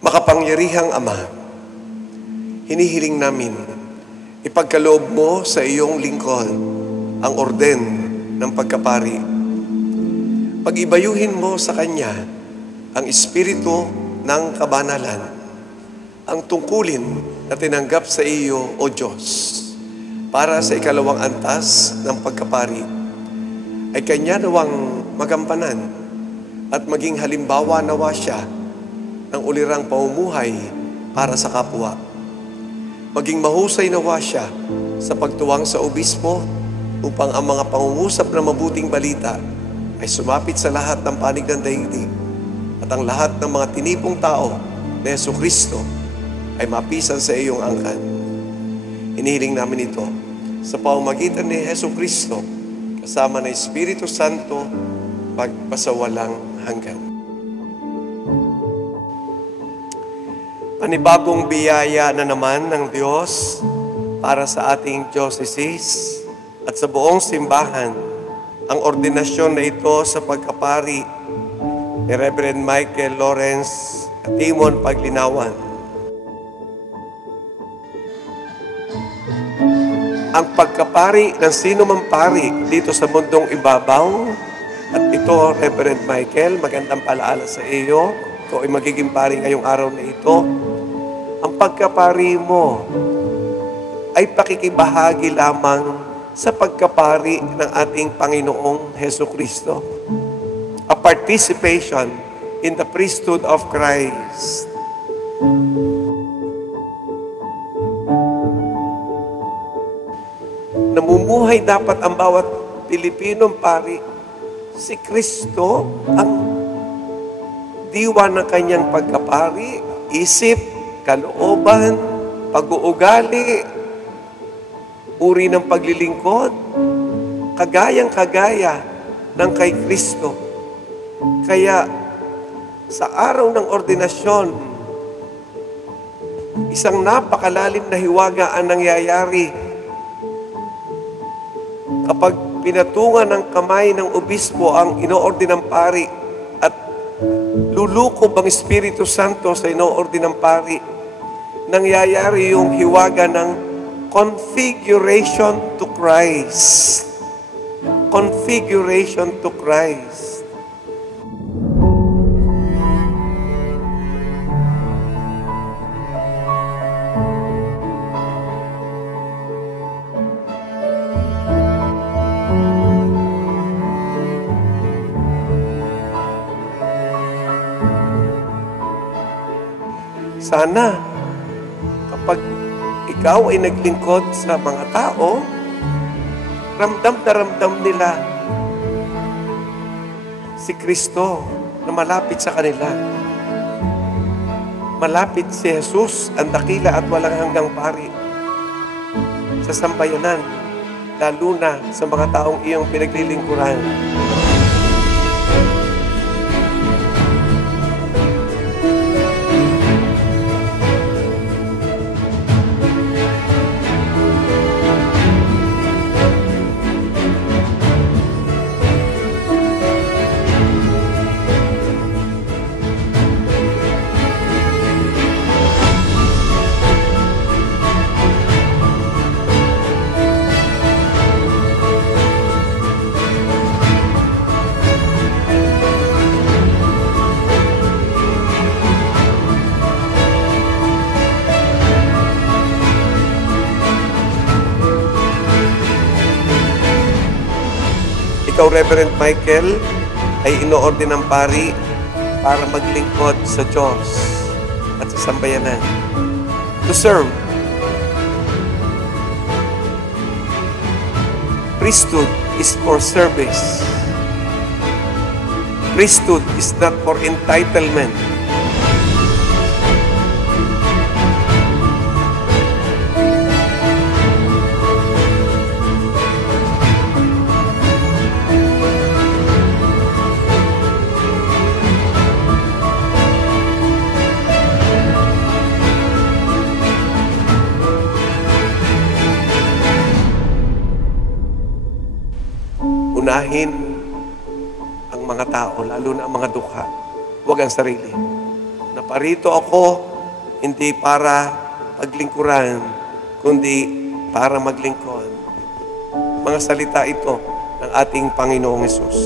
Makapangyarihang Ama, hinihiling namin, ipagkaloob mo sa iyong lingkod ang orden ng pagkapari. Pag-ibayuhin mo sa Kanya ang espiritu ng kabanalan, ang tungkulin na tinanggap sa iyo, O Diyos, para sa ikalawang antas ng pagkapari, ay Kanya nawang magampanan at maging halimbawa nawa siya ng ulirang pamumuhay para sa kapwa. Maging mahusay nawa siya sa pagtuwang sa obispo upang ang mga pangungusap na mabuting balita ay sumapit sa lahat ng panig ng daigdig at ang lahat ng mga tinipong tao na Jesucristo ay mapisan sa iyong angkan. Hinihiling namin ito sa pamamagitan ni Jesucristo kasama ng Espiritu Santo pagpasawalang hanggan. Panibagong biyaya na naman ng Diyos para sa ating diocese at sa buong simbahan ang ordinasyon na ito sa pagkapari ni Reverend Michael Lawrence Timon Paglinawan. Ang pagkapari ng sino mang pari dito sa mundong ibabaw, at ito, Reverend Michael, magandang palaala sa iyo, ikaw ay magiging pari ngayong araw na ito. Ang pagkapari mo ay pakikibahagi lamang sa pagkapari ng ating Panginoong Jesucristo. A participation in the priesthood of Christ. Namumuhay dapat ang bawat Pilipinong pari. Si Kristo ang diwa ng kanyang pagkapari, isip, kalooban, pag-uugali, uri ng paglilingkod, kagayang-kagaya ng kay Kristo. Kaya sa araw ng ordinasyon, isang napakalalim na hiwaga ang nangyayari kapag pinatungan ng kamay ng obispo ang inoordinang pari at lulukob ang Espiritu Santo sa inoordinang pari, nangyayari yung hiwaga ng configuration to Christ. Configuration to Christ. Sana, kapag ikaw ay naglingkod sa mga tao, ramdam na ramdam nila si Kristo na malapit sa kanila. Malapit si Jesus, ang dakila at walang hanggang pari sa sambayanan, lalo na sa mga taong iyong pinaglilingkuran. Ikaw, Reverend Michael, ay inoorde ng pari para maglingkod sa Diyos at sa sambayanan. To serve. Priesthood is for service. Priesthood is not for entitlement. Unahin ang mga tao, lalo na ang mga dukha. Huwag ang sarili. Naparito ako hindi para paglingkuran, kundi para maglingkod. Mga salita ito ng ating Panginoong Hesus.